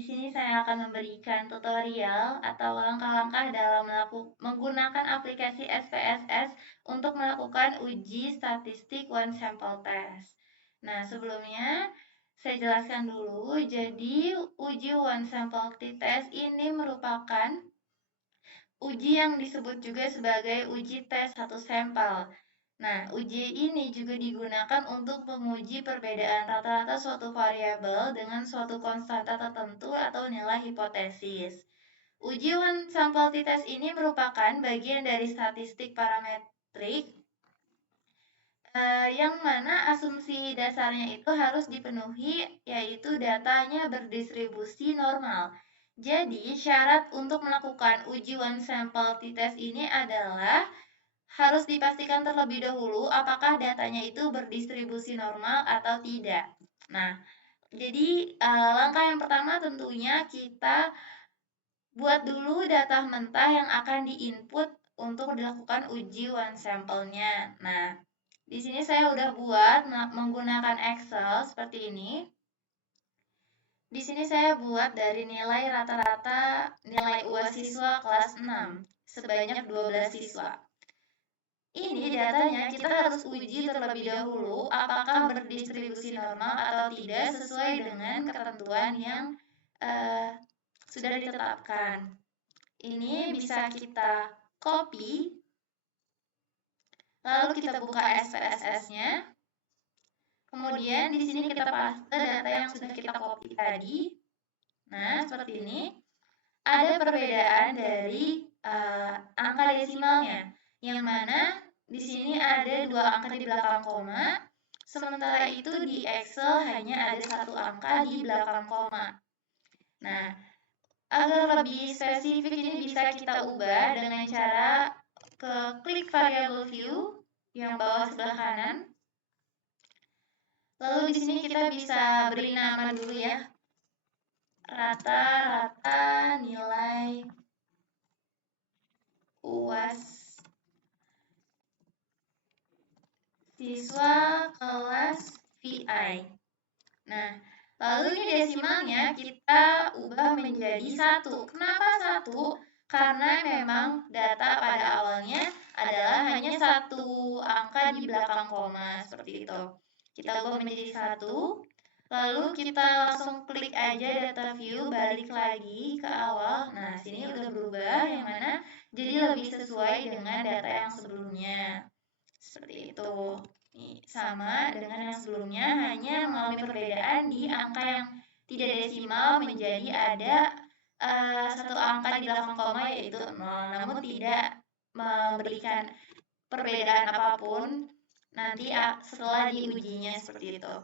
Di sini saya akan memberikan tutorial atau langkah-langkah dalam menggunakan aplikasi SPSS untuk melakukan uji statistik one sample test. Nah, sebelumnya saya jelaskan dulu. Jadi, uji one sample test ini merupakan uji yang disebut juga sebagai uji tes satu sampel. Nah, uji ini juga digunakan untuk menguji perbedaan rata-rata suatu variabel dengan suatu konstanta tertentu atau nilai hipotesis. Uji one sample t-test ini merupakan bagian dari statistik parametrik yang mana asumsi dasarnya itu harus dipenuhi, yaitu datanya berdistribusi normal. Jadi, syarat untuk melakukan uji one sample t-test ini adalah harus dipastikan terlebih dahulu apakah datanya itu berdistribusi normal atau tidak. Nah, jadi langkah yang pertama tentunya kita buat dulu data mentah yang akan diinput untuk dilakukan uji one sampelnya. Nah, di sini saya udah buat menggunakan Excel seperti ini. Di sini saya buat dari nilai rata-rata nilai UAS siswa kelas 6 sebanyak 12 siswa. Ini datanya kita harus uji terlebih dahulu apakah berdistribusi normal atau tidak sesuai dengan ketentuan yang sudah ditetapkan. Ini bisa kita copy, lalu kita buka SPSS-nya. Kemudian di sini kita paste data yang sudah kita copy tadi. Nah, seperti ini. Ada perbedaan dari angka desimalnya, yang mana di sini ada 2 angka di belakang koma, sementara itu di Excel hanya ada 1 angka di belakang koma. Nah, agar lebih spesifik ini bisa kita ubah dengan cara klik variable view yang bawah sebelah kanan. Lalu di sini kita bisa beri nama dulu ya, rata-rata nilai UAS siswa kelas VI. Nah, lalu ini desimalnya kita ubah menjadi 1. Kenapa 1? Karena memang data pada awalnya adalah hanya 1 angka di belakang koma, seperti itu. Kita ubah menjadi 1. Lalu kita langsung klik aja data view, balik lagi ke awal. Nah, sini udah berubah, yang mana jadi lebih sesuai dengan data yang sebelumnya. Seperti itu. Sama dengan yang sebelumnya, hanya mengalami perbedaan di angka yang tidak desimal menjadi ada satu angka di belakang koma, yaitu 0, namun tidak memberikan perbedaan apapun nanti setelah diujinya, seperti itu.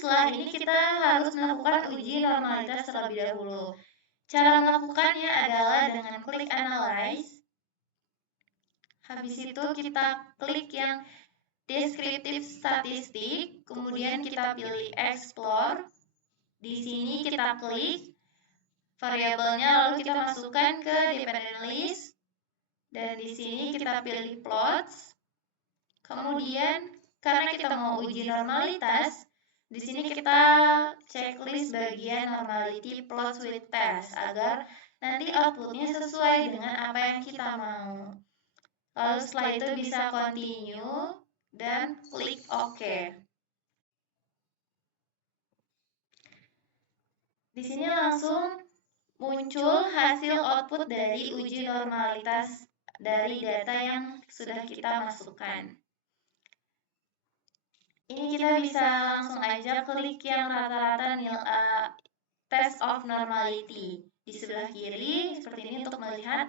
Setelah ini kita harus melakukan uji normalitas terlebih dahulu. Cara melakukannya adalah dengan klik Analyze. Habis itu kita klik yang deskriptif statistik, kemudian kita pilih Explore. Di sini kita klik variabelnya, lalu kita masukkan ke dependent list. Dan di sini kita pilih plots. Kemudian karena kita mau uji normalitas, di sini kita checklist bagian normality plots with test agar nanti outputnya sesuai dengan apa yang kita mau. Lalu setelah itu bisa continue dan klik OK. Di sini langsung muncul hasil output dari uji normalitas dari data yang sudah kita masukkan. Ini kita bisa langsung aja klik yang rata-rata test of normality di sebelah kiri seperti ini untuk melihat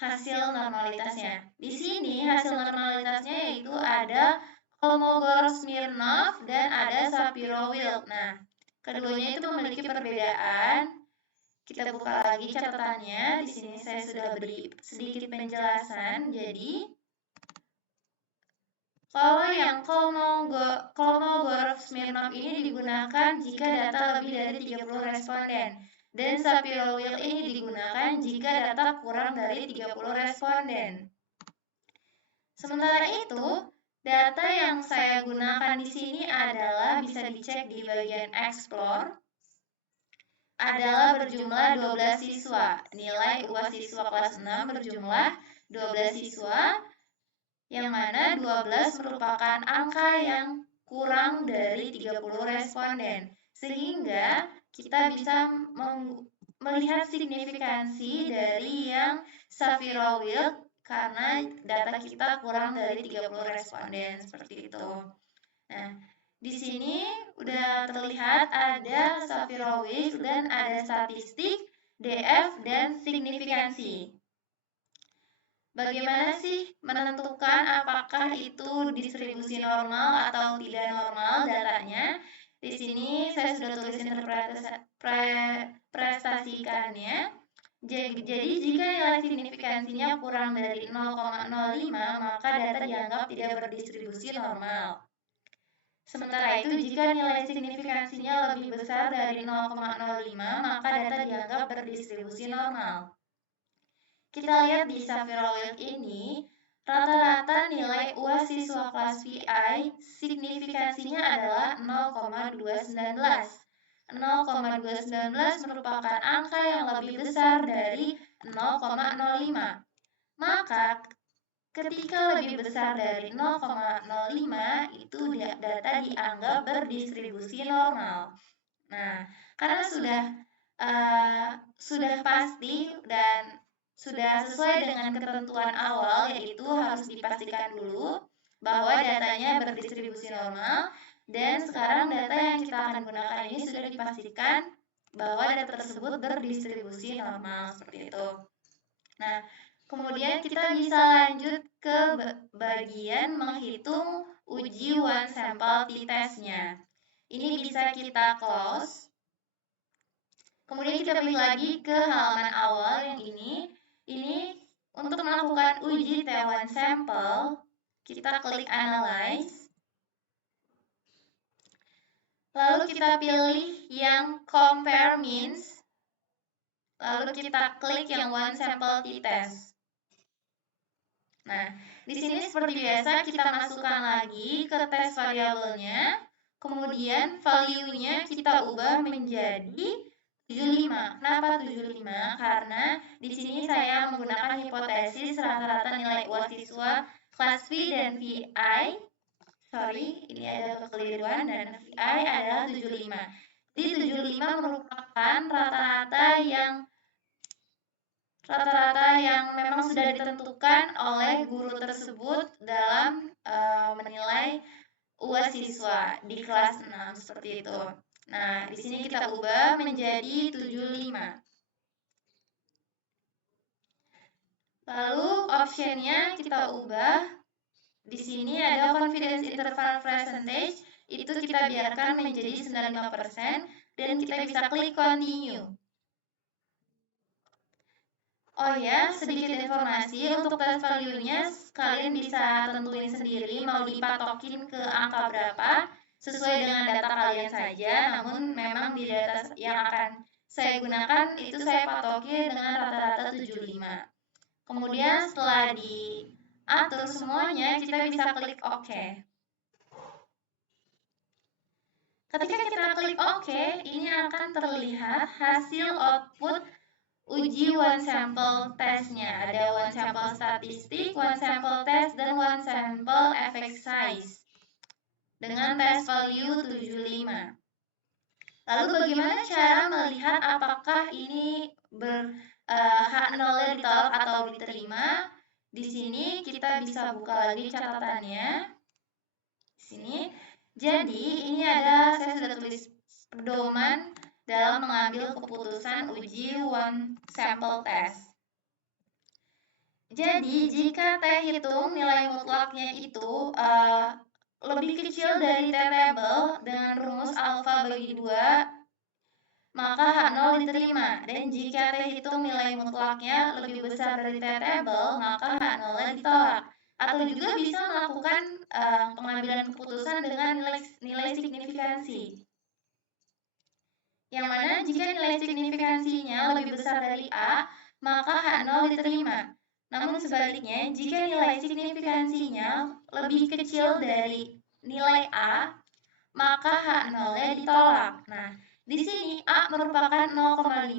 hasil normalitasnya. Di sini hasil normalitasnya yaitu ada Kolmogorov-Smirnov dan ada Shapiro-Wilk. Nah, keduanya itu memiliki perbedaan. Kita buka lagi catatannya. Di sini saya sudah beri sedikit penjelasan. Jadi, kalau yang Kolmogorov-Smirnov ini digunakan jika data lebih dari 30 responden, dan Shapiro-Wilk ini digunakan jika data kurang dari 30 responden. Sementara itu, data yang saya gunakan di sini adalah bisa dicek di bagian Explore. adalah berjumlah 12 siswa. Nilai UAS siswa kelas 6 berjumlah 12 siswa, yang mana 12 merupakan angka yang kurang dari 30 responden. Sehingga kita bisa melihat signifikansi dari yang Sapiro-Wheel karena data kita kurang dari 30 responden, seperti itu. Nah, di sini udah terlihat ada Sapiro-Wheel dan ada statistik, DF, dan signifikansi. Bagaimana sih menentukan apakah itu distribusi normal atau tidak normal datanya? Di sini saya sudah tulis prestasikannya. Jadi jika nilai signifikansinya kurang dari 0,05, maka data dianggap tidak berdistribusi normal. Sementara itu, jika nilai signifikansinya lebih besar dari 0,05, maka data dianggap berdistribusi normal. Kita lihat di Sapiro-Wheel ini, rata-rata nilai UAS siswa kelas VI signifikansinya adalah 0,219. 0,219 merupakan angka yang lebih besar dari 0,05. Maka ketika lebih besar dari 0,05, itu data dianggap berdistribusi normal. Nah, karena sudah pasti dan sudah sesuai dengan ketentuan awal, yaitu harus dipastikan dulu bahwa datanya berdistribusi normal, dan sekarang data yang kita akan gunakan ini sudah dipastikan bahwa data tersebut berdistribusi normal, seperti itu. Nah, kemudian kita bisa lanjut ke bagian menghitung uji one sample t-testnya. Ini bisa kita close. Kemudian kita balik lagi ke halaman awal yang ini. Ini untuk melakukan uji T1 sample, kita klik Analyze. Lalu kita pilih yang Compare Means. Lalu kita klik yang One Sample t-test. Nah, di sini seperti biasa kita masukkan lagi ke tes variabelnya, kemudian value-nya kita ubah menjadi 75. Kenapa 75? Karena di sini saya menggunakan hipotesis rata-rata nilai UAS siswa kelas V dan VI. Sorry, ini ada kekeliruan, dan VI adalah 75. Jadi 75 merupakan rata-rata yang memang sudah ditentukan oleh guru tersebut dalam menilai UAS siswa di kelas 6, seperti itu. Nah, di sini kita ubah menjadi 75. Lalu optionnya kita ubah. Di sini ada confidence interval percentage, itu kita biarkan menjadi 95%, dan kita bisa klik continue. Oh ya, sedikit informasi untuk tes value-nya, kalian bisa tentuin sendiri mau dipatokin ke angka berapa, sesuai dengan data kalian saja, namun memang di data yang akan saya gunakan itu saya patokin dengan rata-rata 75. Kemudian setelah diatur semuanya, kita bisa klik OK. Ketika kita klik OK, ini akan terlihat hasil output uji one sample testnya. Ada one sample statistik, one sample test, dan one sample effect size dengan test value 75. Lalu bagaimana cara melihat apakah ini H0-nya ditolak atau diterima? Di sini kita bisa buka lagi catatannya. Di sini. Jadi ini ada, saya sudah tulis pedoman dalam mengambil keputusan uji one sample test. Jadi, jika T hitung nilai mutlaknya itu lebih kecil dari T-table dengan rumus alfa bagi 2, maka H0 diterima. Dan jika T hitung nilai mutlaknya lebih besar dari T-table, maka H0 ditolak. Atau juga bisa melakukan pengambilan keputusan dengan nilai signifikansi. Yang mana jika nilai signifikansinya lebih besar dari A, maka H0 diterima. Namun sebaliknya, jika nilai signifikansinya lebih kecil dari nilai A, maka H0-nya ditolak. Nah, Di sini A merupakan 0,5,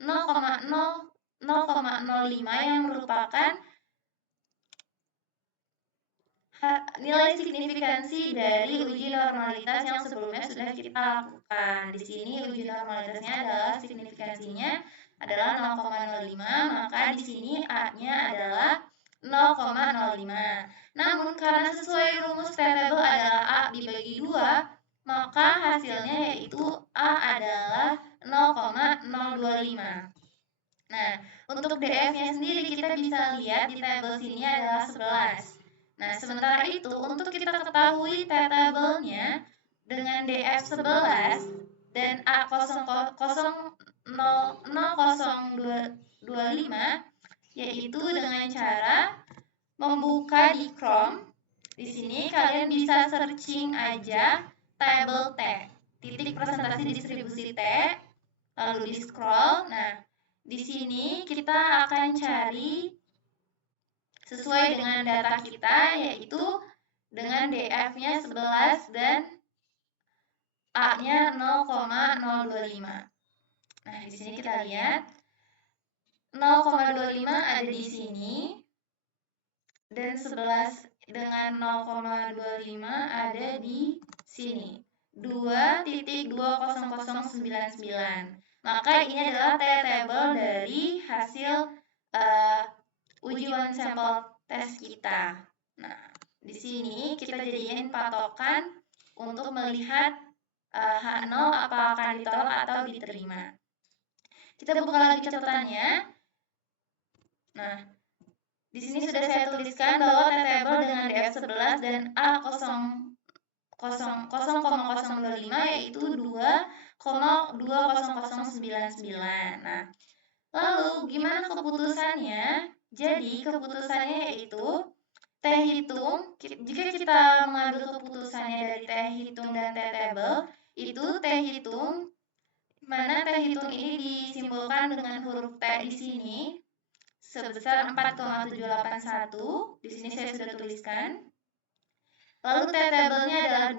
0,05 yang merupakan nilai signifikansi dari uji normalitas yang sebelumnya sudah kita lakukan. Di sini uji normalitasnya adalah signifikansinya adalah 0,05, maka di sini A-nya adalah 0,05. Namun karena sesuai rumus T-table adalah A dibagi 2, maka hasilnya yaitu A adalah 0,025. Nah, untuk DF-nya sendiri kita bisa lihat di tabel sini adalah 11. Nah, sementara itu untuk kita ketahui T-table-nya dengan DF 11 dan A000025 yaitu dengan cara membuka di Chrome. Di sini kalian bisa searching aja tabel T, titik presentasi distribusi T, lalu di scroll. Nah, di sini kita akan cari sesuai dengan data kita, yaitu dengan DF-nya 11 dan A-nya 0,025. Nah, di sini kita lihat 0,25 ada di sini dan 11 dengan 0,25 ada di sini. 2.20099. Maka ini adalah T-table dari hasil uji one sample test kita. Nah, di sini kita jadiin patokan untuk melihat H0 apakah akan ditolak atau diterima. Kita buka lagi catatannya. Nah, di sini sudah saya tuliskan bahwa T-table dengan DF11 dan A0,0025 yaitu 2,20099. Nah, lalu gimana keputusannya? Jadi keputusannya yaitu T hitung, jika kita mengambil keputusannya dari T hitung dan T-table, itu T hitung, mana T hitung ini disimbolkan dengan huruf T di sini, sebesar 4,781, di sini saya sudah tuliskan. Lalu T-table-nya adalah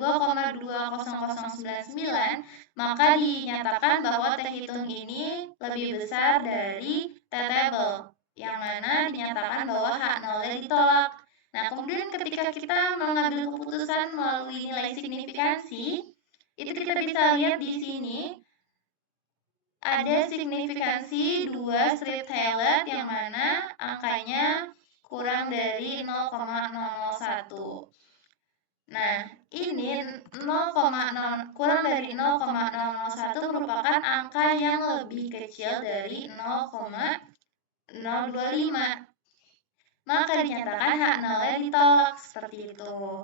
2,20099, maka dinyatakan bahwa T hitung ini lebih besar dari T-table, yang mana dinyatakan bahwa H0-nya ditolak. Nah, kemudian ketika kita mengambil keputusan melalui nilai signifikansi, itu kita bisa lihat di sini ada signifikansi 2 straight highlight yang mana angkanya kurang dari 0,001. Nah, ini 0,0 kurang dari 0,001 merupakan angka yang lebih kecil dari 0,025. Maka dinyatakan H0-nya ditolak seperti itu.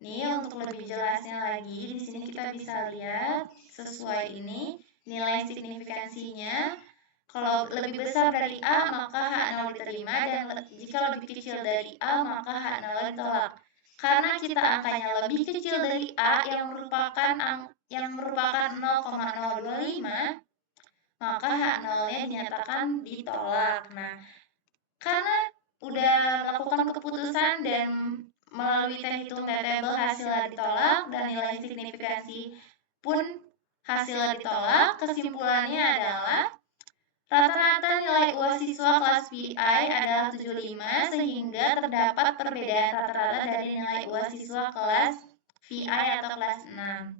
Nih, untuk lebih jelasnya lagi, di sini kita bisa lihat sesuai ini nilai signifikansinya. Kalau lebih besar dari A, maka H0 diterima, dan jika lebih kecil dari A, maka H0 ditolak. Karena kita angkanya lebih kecil dari A yang merupakan 0,025, maka H0-nya dinyatakan ditolak. Nah, karena udah melakukan keputusan dan melalui T hitung T-table hasilnya ditolak dan nilai signifikansi pun hasilnya ditolak, kesimpulannya adalah rata-rata nilai UAS siswa kelas VI adalah 75, sehingga terdapat perbedaan rata-rata dari nilai UAS siswa kelas VI atau kelas 6.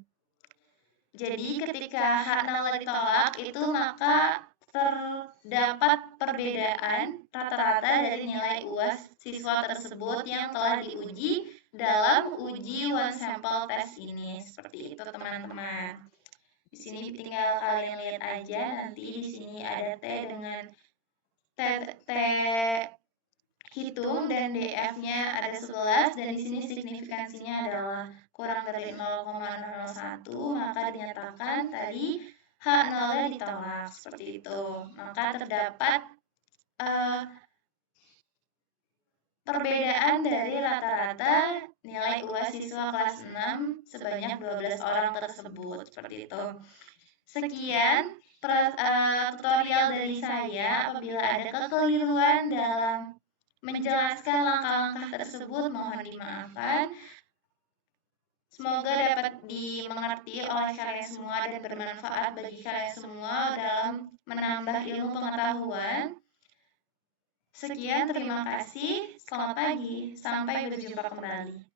Jadi ketika H0 ditolak itu maka terdapat perbedaan rata-rata dari nilai UAS siswa tersebut yang telah diuji dalam uji one sample test ini. Seperti itu teman-teman. Di sini tinggal kalian lihat aja, nanti di sini ada T dengan T hitung dan DF-nya ada 11 dan di sini signifikansinya adalah kurang dari 0,001, maka dinyatakan tadi H0-nya ditolak seperti itu. Maka terdapat perbedaan dari rata-rata nilai UAS siswa kelas 6 sebanyak 12 orang tersebut seperti itu. Sekian tutorial dari saya. Apabila ada kekeliruan dalam menjelaskan langkah-langkah tersebut, mohon dimaafkan. Semoga dapat dimengerti oleh kalian semua dan bermanfaat bagi kalian semua dalam menambah ilmu pengetahuan. Sekian, terima kasih. Selamat pagi. Sampai berjumpa kembali.